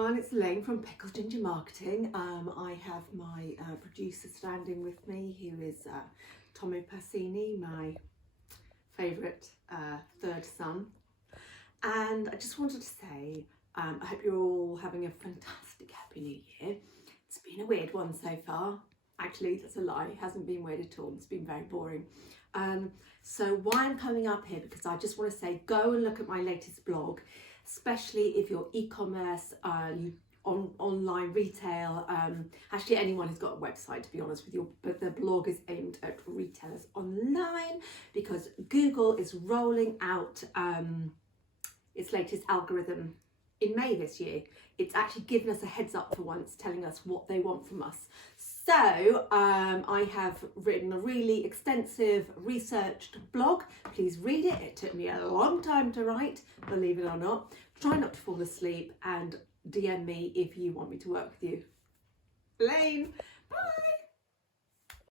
everyone, it's Elaine from Pickled Ginger Marketing. I have my producer standing with me, who is Tommy Passini, my favourite third son. And I just wanted to say, I hope you're all having a fantastic Happy New Year. It's been a weird one so far. Actually, that's a lie, it hasn't been weird at all, it's been very boring. So why I'm coming up here, because I just want to say, go and look at my latest blog, especially if you're e-commerce, online retail, actually anyone who's got a website, to be honest with you, but the blog is aimed at retailers online, because Google is rolling out its latest algorithm in May this year. It's actually given us a heads up for once, telling us what they want from us. So I have written a really extensive researched blog. Please read it. It took me a long time to write, believe it or not. Try not to fall asleep and DM me if you want me to work with you. Elaine.